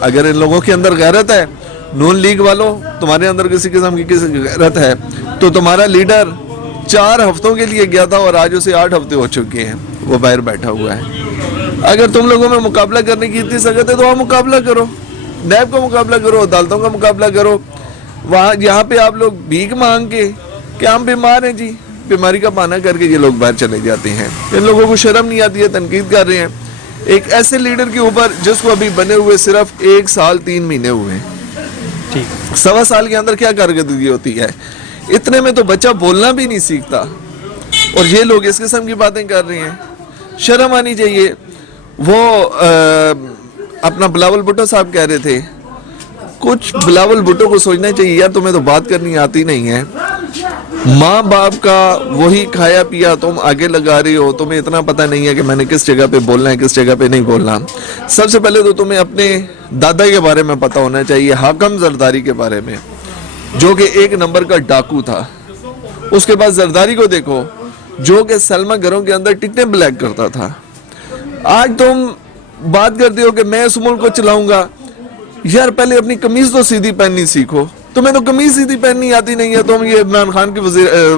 اگر ان لوگوں کے اندر غیرت ہے، نون لیگ والوں تمہارے اندر کسی قسم کی غیرت ہے، تو تمہارا لیڈر 4 ہفتوں کے لیے گیا تھا اور آج اسے 8 ہفتے ہو چکے ہیں، وہ باہر بیٹھا ہوا ہے۔ اگر تم لوگوں میں مقابلہ کرنے کی اتنی سخت ہے تو آپ مقابلہ کرو، نیب کا مقابلہ کرو، عدالتوں کا مقابلہ کرو۔ وہاں یہاں پہ آپ لوگ بھیک مانگ کے کہ ہم بیمار ہیں جی، بیماری کا بہانہ کر کے یہ لوگ باہر چلے جاتے ہیں۔ ان لوگوں کو شرم نہیں آتی ہے، تنقید کر رہے ہیں ایک ایسے لیڈر کے اوپر جس کو ابھی بنے ہوئے صرف 1 سال 3 مہینے ہوئے ہیں۔ 1.25 سال کے اندر کیا کارکردگی ہوتی ہے؟ اتنے میں تو بچہ بولنا بھی نہیں سیکھتا، اور یہ لوگ اس قسم کی باتیں کر رہے ہیں۔ شرم آنی چاہیے۔ وہ اپنا بلاول بھٹو صاحب کہہ رہے تھے، کچھ بلاول بھٹو کو سوچنا چاہیے یار تمہیں تو بات کرنی آتی نہیں ہے، ماں باپ کا وہی کھایا پیا تم آگے لگا رہے ہو، تمہیں اتنا پتہ نہیں ہے کہ میں نے کس جگہ پہ بولنا ہے کس جگہ پہ نہیں بولنا۔ سب سے پہلے تو تمہیں اپنے دادا کے بارے میں پتہ ہونا چاہیے، حاکم زرداری کے بارے میں، جو کہ 1 نمبر کا ڈاکو تھا۔ اس کے بعد زرداری کو دیکھو جو کہ سلمہ گھروں کے اندر ٹکٹیں بلیک کرتا تھا۔ آج تم بات کرتے ہو کہ میں اس ملک کو چلاؤں گا، یار پہلے اپنی قمیض تو سیدھی پہننی سیکھو۔ تمہیں تو قمیض سیدھی پہننی آتی نہیں ہے، تم یہ عمران خان کی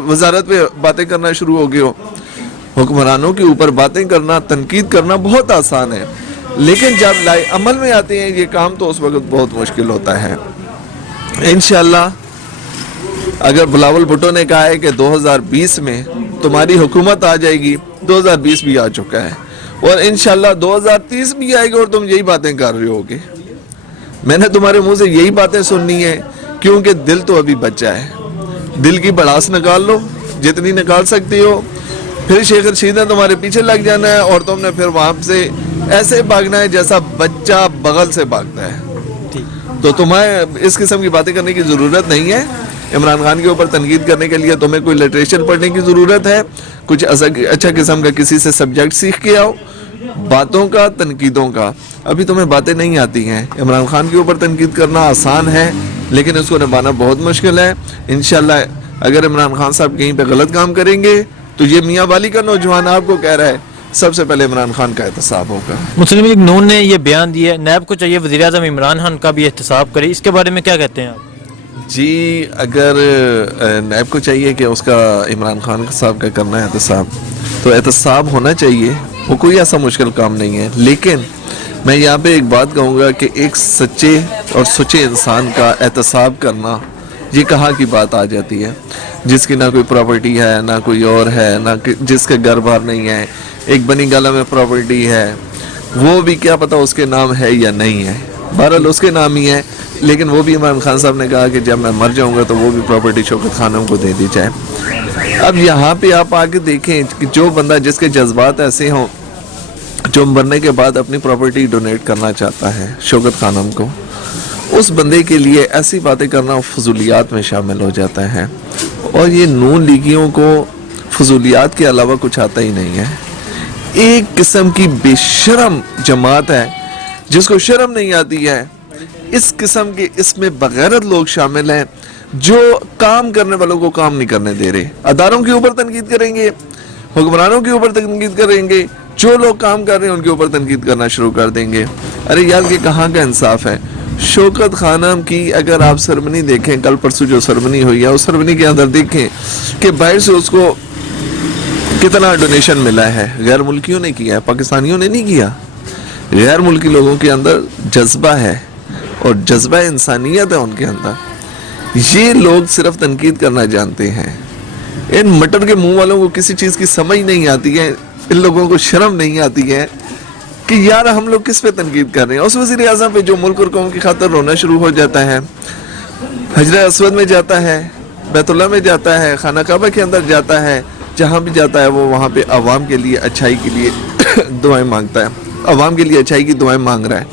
وزارت پہ باتیں کرنا شروع ہو گئے ہو۔ حکمرانوں کے اوپر باتیں کرنا، تنقید کرنا بہت آسان ہے، لیکن جب لائے عمل میں آتے ہیں یہ کام تو اس وقت بہت مشکل ہوتا ہے۔ انشاءاللہ اگر بلاول بھٹو نے کہا ہے کہ 2020 میں تمہاری حکومت آ جائے گی، 2020 بھی آ چکا ہے، اور انشاءاللہ 2030 بھی آئے گا اور تم یہی باتیں کر رہے ہوگے۔ میں نے تمہارے منہ سے یہی باتیں سننی ہے، کیونکہ دل تو ابھی بچا ہے۔ دل کی بڑاس نکال لو جتنی نکال سکتی ہو، پھر شیخ رشید نے تمہارے پیچھے لگ جانا ہے اور تم نے پھر وہاں سے ایسے بھاگنا ہے جیسا بچہ بغل سے بھاگتا ہے۔ تو تمہیں اس قسم کی باتیں کرنے کی ضرورت نہیں ہے۔ عمران خان کے اوپر تنقید کرنے کے لیے تمہیں کوئی لٹریچر پڑھنے کی ضرورت ہے، کچھ اچھا قسم کا کسی سے سبجیکٹ سیکھ کے آؤ، باتوں کا، تنقیدوں کا۔ ابھی تمہیں باتیں نہیں آتی ہیں۔ عمران خان کے اوپر تنقید کرنا آسان ہے لیکن اس کو نبھانا بہت مشکل ہے۔ انشاءاللہ اگر عمران خان صاحب کہیں پہ غلط کام کریں گے تو یہ میاں والی کا نوجوان آپ کو کہہ رہا ہے سب سے پہلے عمران خان کا احتساب ہوگا۔ مسلم لیگ نون نے یہ بیان دیا ہے، نیب کو چاہیے وزیر اعظم عمران خان کا بھی احتساب کرے، اس کے بارے میں کیا کہتے ہیں آپ؟ جی اگر نیب کو چاہیے کہ اس کا عمران خان صاحب کا کرنا ہے احتساب، تو احتساب ہونا چاہیے، وہ کوئی ایسا مشکل کام نہیں ہے۔ لیکن میں یہاں پہ ایک بات کہوں گا کہ ایک سچے اور سچے انسان کا احتساب کرنا یہ کہاں کی بات آ جاتی ہے، جس کی نہ کوئی پراپرٹی ہے نہ کوئی اور ہے، نہ جس کے گھر بار نہیں ہے۔ ایک بنی گالہ میں پراپرٹی ہے، وہ بھی کیا پتہ اس کے نام ہے یا نہیں ہے، بہرحال اس کے نام ہی ہے، لیکن وہ بھی عمران خان صاحب نے کہا کہ جب میں مر جاؤں گا تو وہ بھی پراپرٹی شوکت خانم کو دے دی جائے۔ اب یہاں پہ آپ آگے دیکھیں کہ جو بندہ جس کے جذبات ایسے ہوں، جو مرنے کے بعد اپنی پراپرٹی ڈونیٹ کرنا چاہتا ہے شوکت خانم کو، اس بندے کے لیے ایسی باتیں کرنا فضولیات میں شامل ہو جاتا ہے۔ اور یہ نون لیگیوں کو فضولیات کے علاوہ کچھ آتا ہی نہیں ہے۔ ایک قسم کی بے شرم جماعت ہے جس کو شرم نہیں آتی ہے۔ اس قسم کے اس میں بغیرت لوگ شامل ہیں جو کام کرنے والوں کو کام نہیں کرنے دے رہے، اداروں کے اوپر تنقید کریں گے، حکمرانوں کے اوپر تنقید کریں گے، جو لوگ کام کر رہے ہیں ان کے اوپر تنقید کرنا شروع کر دیں گے۔ ارے یار یہ کہاں کا انصاف ہے؟ شوکت خانم کی اگر آپ سرمنی دیکھیں، کل پرسوں جو سرمنی ہوئی ہے اس سرمنی کے اندر دیکھیں کہ باہر سے اس کو کتنا ڈونیشن ملا ہے۔ غیر ملکیوں نے کیا ہے، پاکستانیوں نے نہیں کیا۔ غیر ملکی لوگوں کے اندر جذبہ ہے اور جذبہ انسانیت ہے ان کے اندر۔ یہ لوگ صرف تنقید کرنا جانتے ہیں۔ ان مٹر کے منہ والوں کو کسی چیز کی سمجھ نہیں آتی ہے، ان لوگوں کو شرم نہیں آتی ہے کہ یار ہم لوگ کس پہ تنقید کر رہے ہیں۔ اس وزیر اعظم پہ جو ملک اور قوم کی خاطر رونا شروع ہو جاتا ہے، حجر اسود میں جاتا ہے، بیت اللہ میں جاتا ہے، خانہ کعبہ کے اندر جاتا ہے، جہاں بھی جاتا ہے وہ وہاں پہ عوام کے لیے اچھائی کے لیے دعائیں مانگتا ہے، عوام کے لیے اچھائی کی دعائیں مانگ رہا ہے،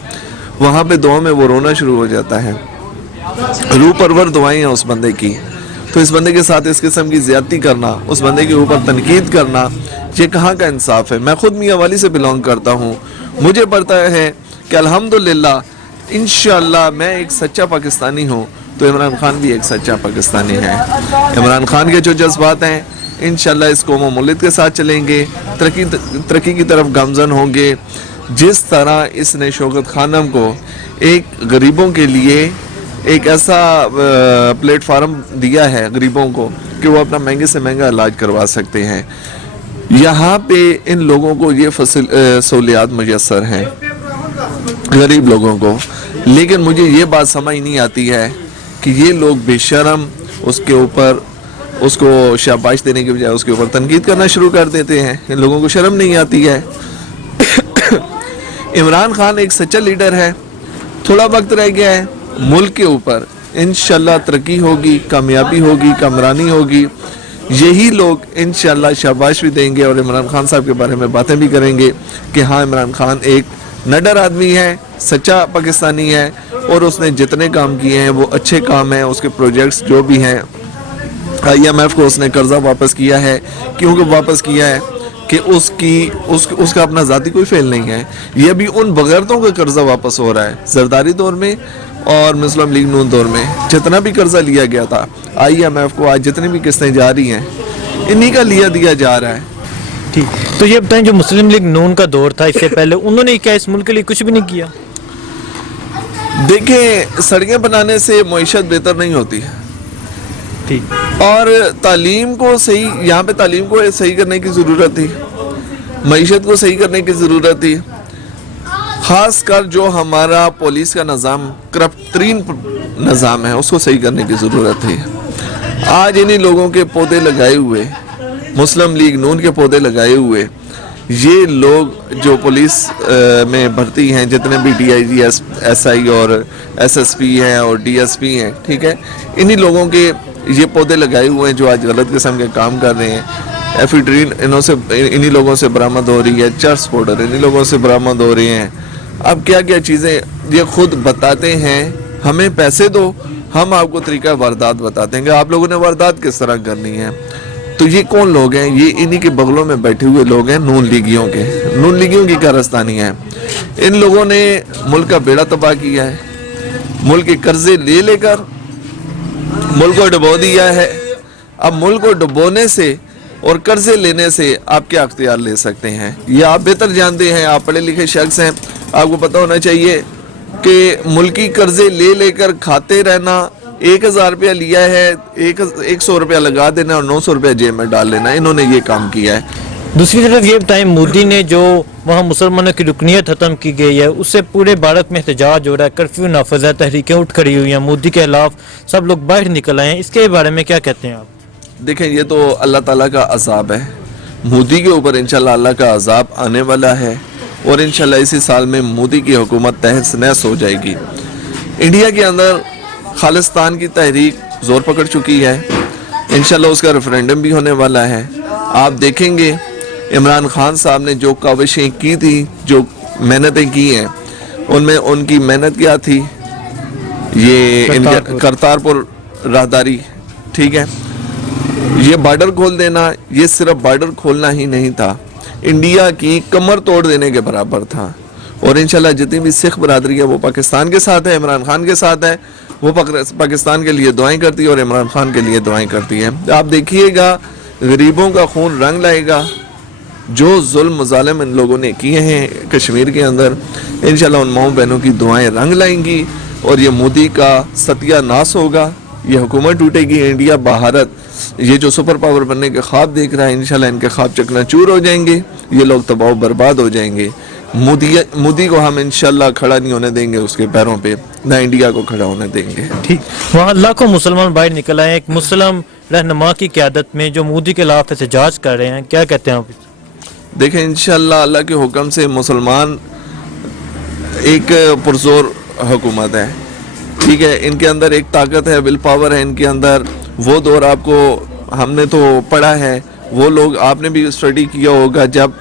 وہاں پہ دعاؤں میں وہ رونا شروع ہو جاتا ہے۔ روح پرور دعائیں ہیں اس بندے کی، تو اس بندے کے ساتھ اس قسم کی زیادتی کرنا، اس بندے کے اوپر تنقید کرنا، یہ کہاں کا انصاف ہے؟ میں خود میاں والی سے بلانگ کرتا ہوں، مجھے پتا ہے کہ الحمدللہ انشاءاللہ میں ایک سچا پاکستانی ہوں تو عمران خان بھی ایک سچا پاکستانی ہے۔ عمران خان کے جو جذبات ہیں انشاءاللہ اس قوم و ملت کے ساتھ چلیں گے، ترقی کی طرف گامزن ہوں گے۔ جس طرح اس نے شوکت خانم کو ایک غریبوں کے لیے ایک ایسا پلیٹ فارم دیا ہے غریبوں کو کہ وہ اپنا مہنگے سے مہنگا علاج کروا سکتے ہیں. یہاں پہ ان لوگوں کو یہ سہولیات میسر ہیں غریب لوگوں کو, لیکن مجھے یہ بات سمجھ نہیں آتی ہے کہ یہ لوگ بے شرم اس کے اوپر اس کو شاباش دینے کے بجائے اس کے اوپر تنقید کرنا شروع کر دیتے ہیں. ان لوگوں کو شرم نہیں آتی ہے. عمران خان ایک سچا لیڈر ہے, تھوڑا وقت رہ گیا ہے, ملک کے اوپر انشاءاللہ ترقی ہوگی, کامیابی ہوگی, کامرانی ہوگی. یہی لوگ انشاءاللہ شاباش بھی دیں گے اور عمران خان صاحب کے بارے میں باتیں بھی کریں گے کہ ہاں عمران خان ایک نڈر آدمی ہے, سچا پاکستانی ہے, اور اس نے جتنے کام کیے ہیں وہ اچھے کام ہیں. اس کے پروجیکٹس جو بھی ہیں, IMF کو اس نے قرضہ واپس کیا ہے. کیونکہ واپس کیا ہے کہ اس کا اپنا ذاتی کوئی فیل نہیں ہے. یہ بھی ان بغیرتوں کا قرضہ واپس ہو رہا ہے. زرداری دور میں اور مسلم لیگ نون دور میں جتنا بھی قرضہ لیا گیا تھا IMF کو, آج جتنی بھی قسطیں جا رہی ہیں انہی کا دیا جا رہا ہے. ٹھیک, تو یہ بتائیں جو مسلم لیگ نون کا دور تھا اس سے پہلے انہوں نے کیا اس ملک کے لیے کچھ بھی نہیں کیا؟ دیکھیں, سڑکیں بنانے سے معیشت بہتر نہیں ہوتی ہے. ٹھیک, اور تعلیم کو صحیح, یہاں پہ تعلیم کو صحیح کرنے کی ضرورت تھی, معیشت کو صحیح کرنے کی ضرورت تھی. خاص کر جو ہمارا پولیس کا نظام کرپٹ ترین نظام ہے اس کو صحیح کرنے کی ضرورت تھی. آج انہی لوگوں کے پودے لگائے ہوئے, مسلم لیگ نون کے پودے لگائے ہوئے, یہ لوگ جو پولیس میں بھرتی ہیں, جتنے بھی DIG SI اور SSP ہیں اور DSP ہیں, ٹھیک ہے, انہی لوگوں کے یہ پودے لگائے ہوئے ہیں جو آج غلط قسم کے کام کر رہے ہیں. ایفیڈرین انہی لوگوں سے برآمد ہو رہی ہے, چرس پاؤڈر انہی لوگوں سے برآمد ہو رہے ہیں. اب کیا کیا چیزیں یہ خود بتاتے ہیں, ہمیں پیسے دو, ہم آپ کو طریقہ واردات بتاتے ہیں کہ آپ لوگوں نے واردات کس طرح کرنی ہے. تو یہ کون لوگ ہیں؟ یہ انہی کے بغلوں میں بیٹھے ہوئے لوگ ہیں, نون لیگیوں کی کارستانی ہے. ان لوگوں نے ملک کا بیڑا تباہ کیا ہے, ملک کے قرضے لے کر ملک کو ڈبو دیا ہے. اب ملک کو ڈبونے سے اور قرضے لینے سے آپ کیا اختیار لے سکتے ہیں یہ آپ بہتر جانتے ہیں. آپ پڑھے لکھے شخص ہیں, آپ کو پتہ ہونا چاہیے کہ ملکی قرضے لے کر کھاتے رہنا, 1000 روپیہ لیا ہے, 100 روپیہ لگا دینا اور 900 روپیہ جیب میں ڈال لینا, انہوں نے یہ کام کیا ہے. دوسری طرف یہ بتائیں, مودی نے جو وہاں مسلمانوں کی رکنیت ختم کی گئی ہے اس سے پورے بھارت میں احتجاج ہو رہا ہے, کرفیو نافذ ہے, تحریکیں اٹھ کھڑی ہوئی ہیں, مودی کے خلاف سب لوگ باہر نکل آئے ہیں. اس کے بارے میں کیا کہتے ہیں آپ؟ دیکھیں, یہ تو اللہ تعالیٰ کا عذاب ہے. مودی کے اوپر انشاءاللہ اللہ کا عذاب آنے والا ہے اور انشاءاللہ اسی سال میں مودی کی حکومت تہس نہس ہو جائے گی. انڈیا کے اندر خالصتان کی تحریک زور پکڑ چکی ہے, انشاءاللہ اس کا ریفرینڈم بھی ہونے والا ہے. آپ دیکھیں گے عمران خان صاحب نے جو کاوشیں کی تھی, جو محنتیں کی ہیں, ان میں ان کی محنت کیا تھی؟ یہ کرتارپور راہداری, ٹھیک ہے, یہ بارڈر کھول دینا, یہ صرف بارڈر کھولنا ہی نہیں تھا, انڈیا کی کمر توڑ دینے کے برابر تھا. اور انشاءاللہ جتنی بھی سکھ برادری ہے وہ پاکستان کے ساتھ ہے, عمران خان کے ساتھ ہے, وہ پاکستان کے لیے دعائیں کرتی ہے اور عمران خان کے لیے دعائیں کرتی ہے. آپ دیکھیے گا غریبوں کا خون رنگ لائے گا. جو ظلم مظالم ان لوگوں نے کیے ہیں کشمیر کے اندر, انشاءاللہ ان ماؤں بہنوں کی دعائیں رنگ لائیں گی اور یہ مودی کا ستیہ ناس ہوگا, یہ حکومت ٹوٹے گی. انڈیا بھارت یہ جو سپر پاور بننے کے خواب دیکھ رہا ہے, انشاءاللہ ان کے خواب چکنا چور ہو جائیں گے, یہ لوگ تباہ و برباد ہو جائیں گے. مودی کو ہم انشاءاللہ کھڑا نہیں ہونے دیں گے اس کے پیروں پہ, نہ انڈیا کو کھڑا ہونے دیں گے. ٹھیک, وہاں لاکھوں مسلمان باہر نکل آئے ہیں ایک مسلم رہنما کی قیادت میں جو مودی کے خلاف احتجاج کر رہے ہیں, کیا کہتے ہیں آپ؟ دیکھیں, انشاءاللہ اللہ کے حکم سے مسلمان ایک پرزور حکومت ہے, ٹھیک ہے, ان کے اندر ایک طاقت ہے, ول پاور ہے ان کے اندر. وہ دور آپ کو ہم نے تو پڑھا ہے, وہ لوگ آپ نے بھی اسٹڈی کیا ہوگا, جب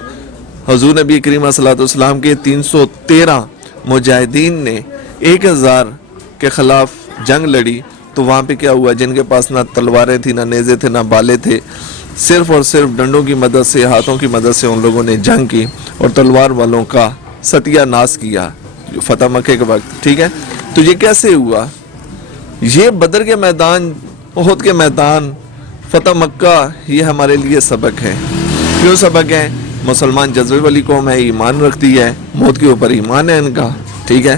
حضور نبی کریم صلی اللہ علیہ وسلم کے 313 مجاہدین نے 1000 کے خلاف جنگ لڑی, تو وہاں پہ کیا ہوا؟ جن کے پاس نہ تلواریں تھیں, نہ نیزے تھے, نہ بالے تھے, صرف اور صرف ڈنڈوں کی مدد سے, ہاتھوں کی مدد سے ان لوگوں نے جنگ کی اور تلوار والوں کا ستیہ ناس کیا فتح مکہ کے وقت, ٹھیک ہے. تو یہ کیسے ہوا؟ یہ بدر کے میدان, احد کے میدان, فتح مکہ, یہ ہمارے لیے سبق ہے. کیوں سبق ہے؟ مسلمان جذبے والی قوم ہے, ایمان رکھتی ہے, موت کے اوپر ایمان ہے ان کا, ٹھیک ہے.